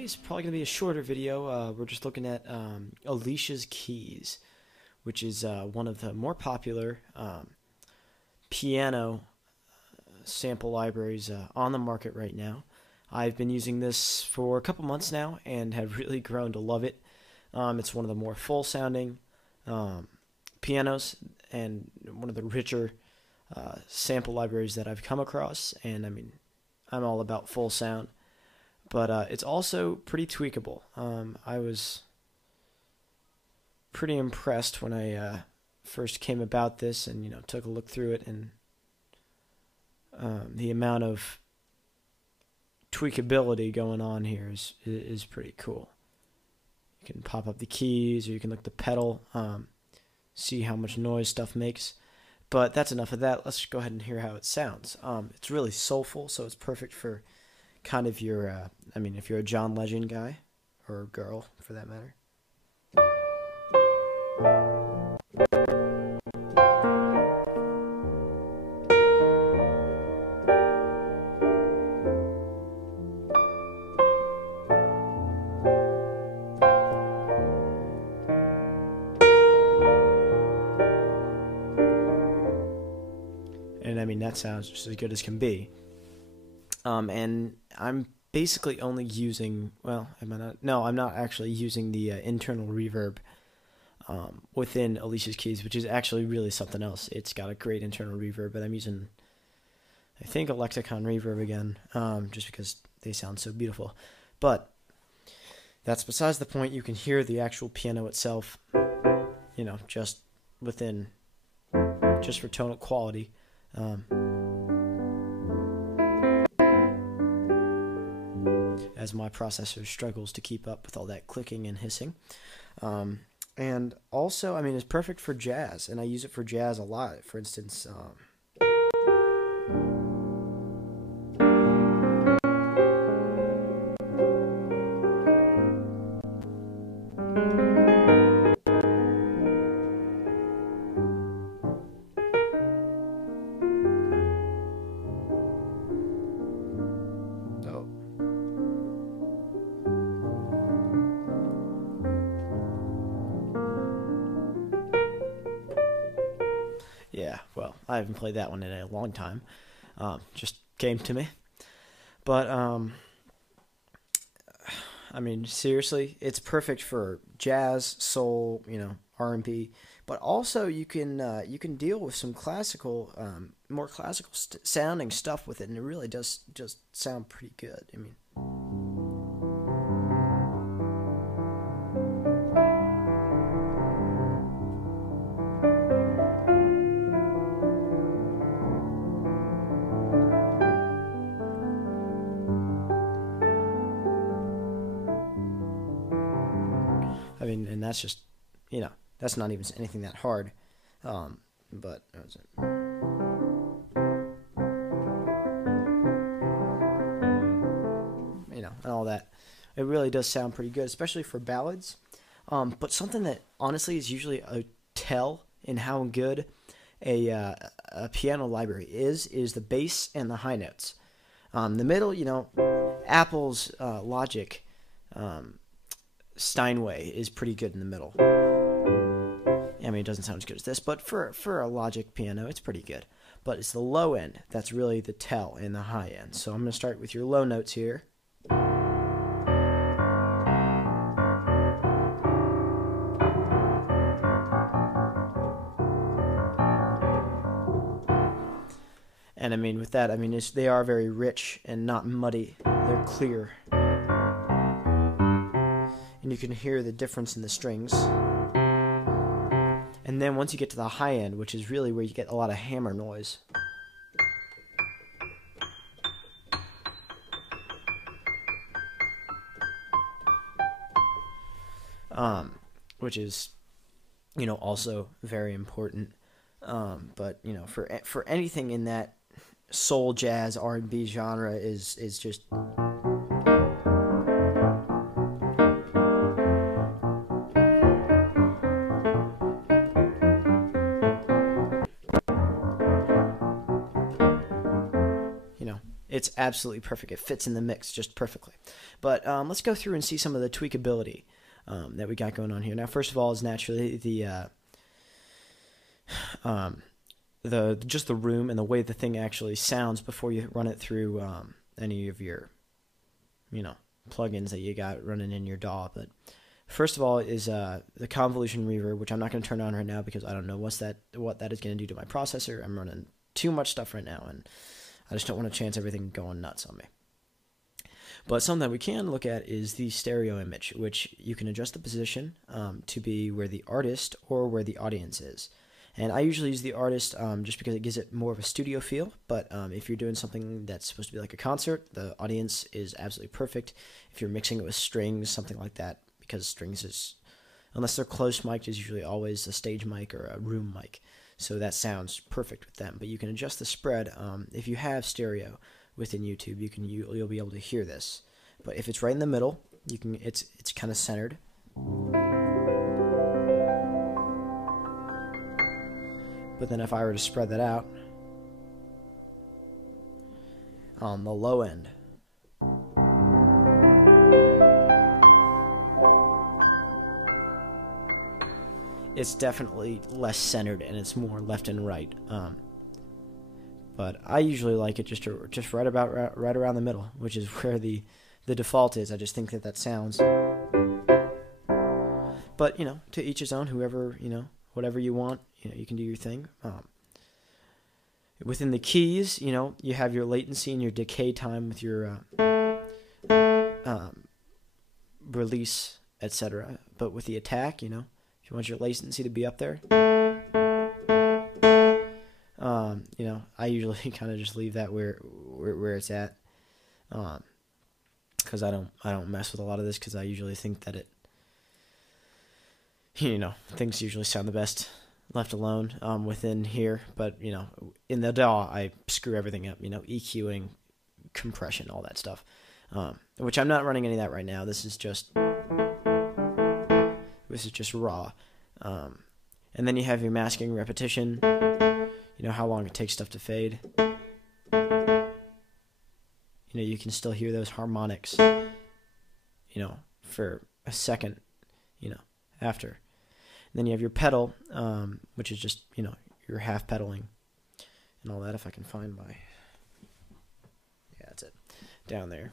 today's probably going to be a shorter video. We're just looking at Alicia Keys, which is one of the more popular piano sample libraries on the market right now. I've been using this for a couple months now and have really grown to love it. It's one of the more full-sounding pianos and one of the richer sample libraries that I've come across. And I mean, I'm all about full sound, but it's also pretty tweakable. I was pretty impressed when I first came about this and took a look through it, and the amount of tweakability going on here is pretty cool. You can pop up the keys, or you can look at the pedal, see how much noise stuff makes. But that's enough of that. Let's go ahead and hear how it sounds. It's really soulful, so it's perfect for kind of your, I mean, if you're a John Legend guy, or girl for that matter. And I mean, that sounds just as good as can be. And I'm basically only using, well, I'm not actually using the internal reverb within Alicia Keys, which is actually really something else. It's got a great internal reverb, but I'm using, I think, a Lexicon reverb again, just because they sound so beautiful. But that's besides the point. You can hear the actual piano itself, just within, just for tonal quality. As my processor struggles to keep up with all that clicking and hissing. And also, I mean, it's perfect for jazz, and I use it for jazz a lot. For instance, yeah, well, I haven't played that one in a long time. Just came to me. But, I mean, seriously, it's perfect for jazz, soul, R&B. But also, you can deal with some classical, more classical sounding stuff with it, and it really does just sound pretty good. I mean, and that's just, that's not even anything that hard. But and all that. It really does sound pretty good, especially for ballads. But something that honestly is usually a tell in how good a piano library is the bass and the high notes. The middle, Apple's Logic, Steinway is pretty good in the middle. I mean, it doesn't sound as good as this, but for a Logic piano, it's pretty good. But it's the low end that's really the tell in the high end. So I'm going to start with your low notes here. And I mean, with that, I mean, they are very rich and not muddy. They're clear. And you can hear the difference in the strings. And then once you get to the high end, which is really where you get a lot of hammer noise, which is, also very important. But for anything in that soul, jazz, R&B genre is just, it's absolutely perfect. It fits in the mix just perfectly. But let's go through and see some of the tweakability that we got going on here. Now, first of all, is naturally just the room and the way the thing actually sounds before you run it through any of your, plugins that you got running in your DAW. But first of all is the convolution reverb, which I'm not going to turn on right now because I don't know what that is going to do to my processor. I'm running too much stuff right now, and I just don't want to chance everything going nuts on me. But something that we can look at is the stereo image, which you can adjust the position to be where the artist or where the audience is. And I usually use the artist just because it gives it more of a studio feel. But if you're doing something that's supposed to be like a concert, the audience is absolutely perfect. If you're mixing it with strings, something like that, because strings is, unless they're close mic'd, is usually always a stage mic or a room mic. So that sounds perfect with them. But you can adjust the spread. If you have stereo within YouTube, you'll be able to hear this. But if it's right in the middle, it's kind of centered. But then if I were to spread that out on the low end, it's definitely less centered and it's more left and right. But I usually like it just right around the middle, which is where the default is. I just think that sounds. But to each his own. Whoever whatever you want, you can do your thing. Within the keys, you have your latency and your decay time with your release, etc. But with the attack, if you want your latency to be up there, I usually kind of just leave that where it's at, because I don't mess with a lot of this, because I usually think that things usually sound the best left alone within here. But in the DAW, I screw everything up. EQing, compression, all that stuff, which I'm not running any of that right now. This is just raw. And then you have your masking, repetition, how long it takes stuff to fade. You can still hear those harmonics, for a second, after. And then you have your pedal, which is just, your half pedaling and all that. If I can find yeah, that's it, down there.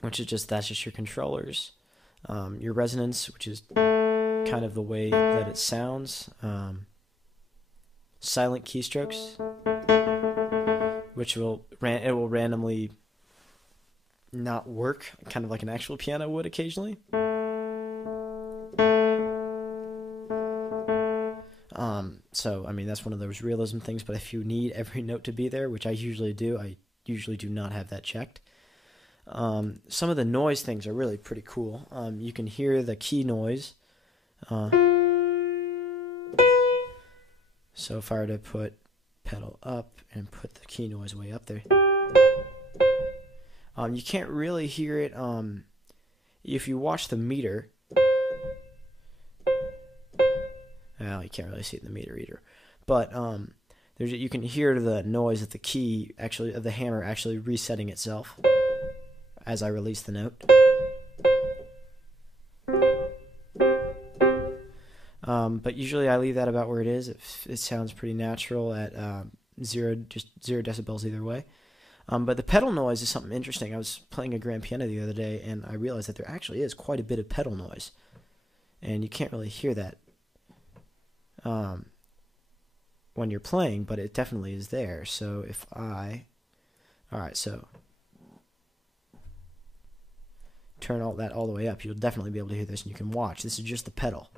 That's just your controllers. Your resonance, which is kind of the way that it sounds. Silent keystrokes, which will randomly not work, kind of like an actual piano would occasionally. So that's one of those realism things. But if you need every note to be there, which I usually do not have that checked. Some of the noise things are really pretty cool. You can hear the key noise. So if I were to put pedal up and put the key noise way up there, you can't really hear it. If you watch the meter, well, you can't really see it in the meter either, but you can hear the noise of the key of the hammer actually resetting itself as I release the note. But usually I leave that about where it is. It sounds pretty natural at zero decibels either way. But the pedal noise is something interesting. I was playing a grand piano the other day, and I realized that there actually is quite a bit of pedal noise, and you can't really hear that when you're playing, but it definitely is there. So if so turn all that all the way up, you'll definitely be able to hear this, and you can watch. This is just the pedal.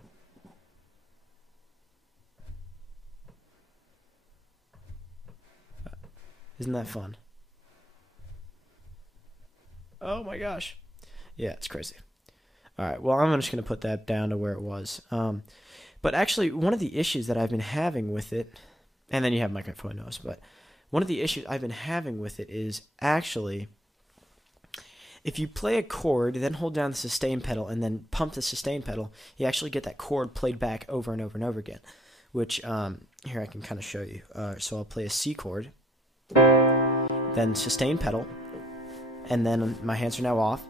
Isn't that fun? Oh my gosh. Yeah, it's crazy. Alright, well, I'm just going to put that down to where it was. But actually, one of the issues that I've been having with it, and then you have microphone noise, but one of the issues I've been having with it is actually, if you play a chord, then hold down the sustain pedal, and then pump the sustain pedal, you actually get that chord played back over and over and over again, which, here I can kind of show you. So I'll play a C chord, then sustain pedal, and then my hands are now off.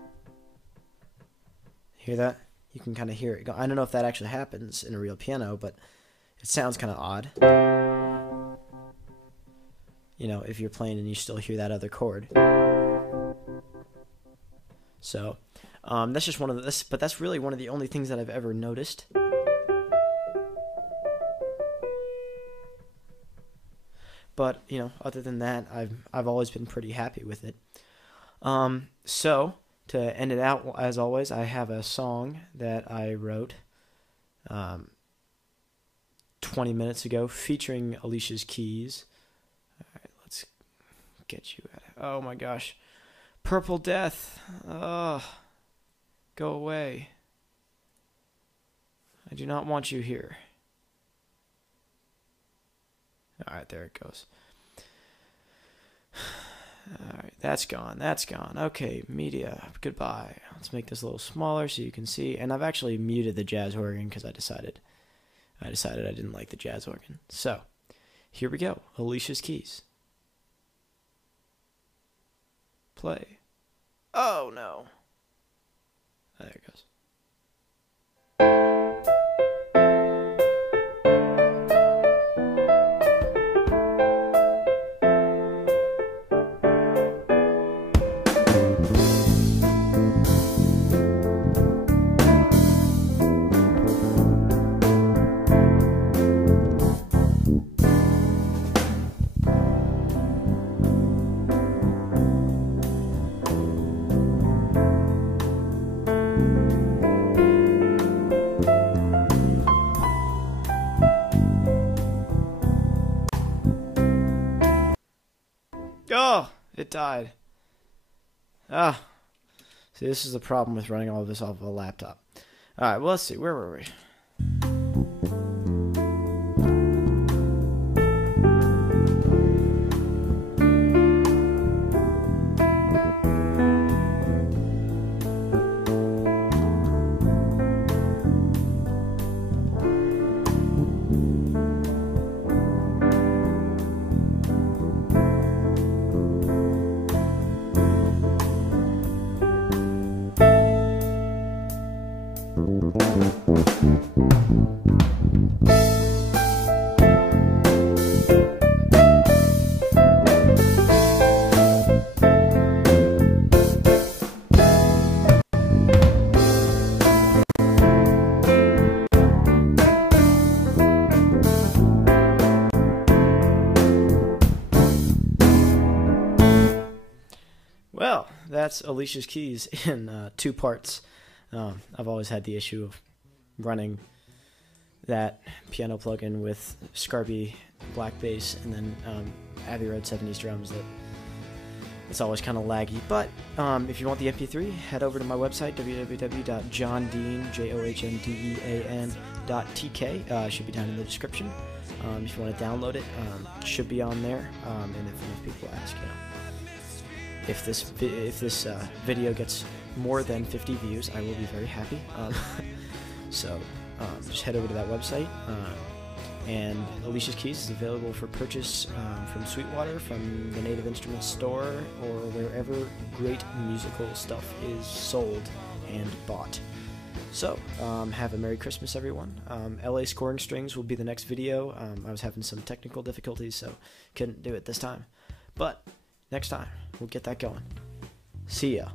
Hear that? You can kind of hear it go. I don't know if that actually happens in a real piano, but it sounds kind of odd. You know, if you're playing and you still hear that other chord. So, that's just one of the, but that's really one of the only things that I've ever noticed. But, you know, other than that, I've always been pretty happy with it. So, to end it out, as always, I have a song that I wrote 20 minutes ago featuring Alicia Keys. All right, let's get you at it. Oh my gosh. Purple Death. Oh, go away. I do not want you here. All right, there it goes. All right, that's gone. That's gone. Okay, media, goodbye. Let's make this a little smaller so you can see. And I've actually muted the jazz organ because I decided I didn't like the jazz organ. So, here we go. Alicia Keys. Play. Oh no. There it goes. Oh, it died. Ah. See, this is the problem with running all of this off of a laptop. Alright, well, let's see. Where were we? Well, that's Alicia Keys in 2 parts. I've always had the issue of running that piano plugin with Scarbee black bass and then Abbey Red 70s drums. It's always kind of laggy. But if you want the MP3, head over to my website, www.johndean.tk. Should be down in the description. If you want to download it, it should be on there. And if people ask, you know, if this video gets more than 50 views, I will be very happy. So just head over to that website. And Alicia Keys is available for purchase from Sweetwater, from the Native Instruments store, or wherever great musical stuff is sold and bought. So, have a Merry Christmas, everyone. LA Scoring Strings will be the next video. I was having some technical difficulties, so couldn't do it this time. But next time, we'll get that going. See ya.